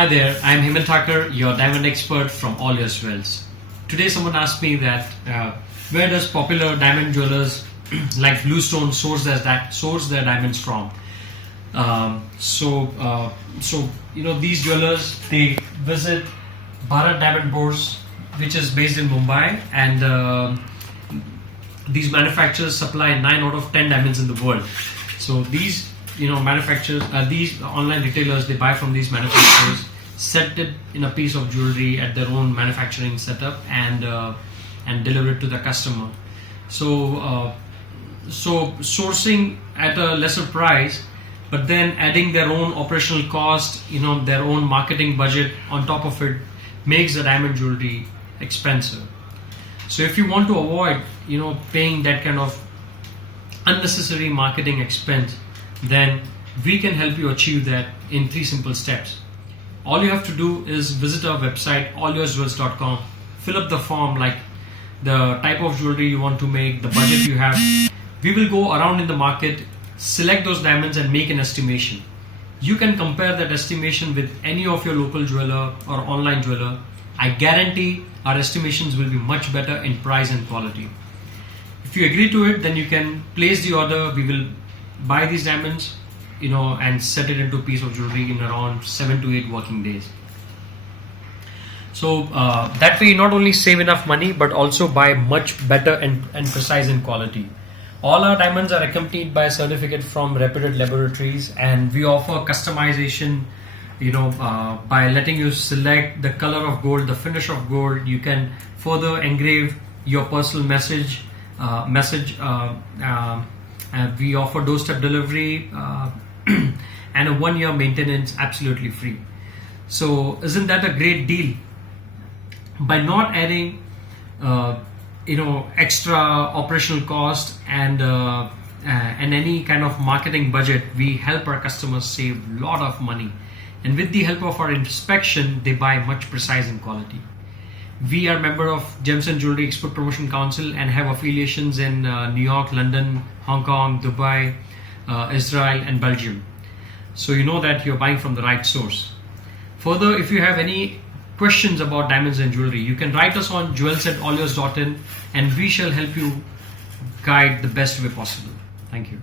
Hi there, I'm Hemant Thakur, your diamond expert from All Your Jewels. Today someone asked me that where does popular diamond jewelers like Bluestone source their diamonds from? So these jewelers, they visit Bharat Diamond Bourse, which is based in Mumbai, and these manufacturers supply 9 out of 10 diamonds in the world. So these manufacturers, these online retailers, they buy from these manufacturers, set it in a piece of jewelry at their own manufacturing setup, and deliver it to the customer. So sourcing at a lesser price, but then adding their own operational cost, their own marketing budget on top of it, makes the diamond jewelry expensive. So if you want to avoid paying that kind of unnecessary marketing expense, then we can help you achieve that in 3 simple steps. All you have to do is visit our website allyoursjewels.com, fill up the form like the type of jewelry you want to make, the budget you have. We will go around in the market, select those diamonds and make an estimation. You can compare that estimation with any of your local jeweler or online jeweler. I guarantee our estimations will be much better in price and quality. If you agree to it, then you can place the order. We will buy these diamonds, and set it into a piece of jewelry in around 7 to 8 working days. So that way you not only save enough money, but also buy much better and precise in quality. All our diamonds are accompanied by a certificate from reputed laboratories, and we offer customization, by letting you select the color of gold, the finish of gold. You can further engrave your personal message. We offer doorstep delivery and a 1-year maintenance absolutely free. So isn't that a great deal? By not adding extra operational cost and any kind of marketing budget, we help our customers save a lot of money. And with the help of our inspection, they buy much precise in quality. We are member of Gems and Jewelry Export Promotion Council and have affiliations in New York, London, Hong Kong, Dubai, Israel and Belgium. So you know that you're buying from the right source. Further, if you have any questions about diamonds and jewelry, you can write us on jewels@allyours.in and we shall help you guide the best way possible. Thank you.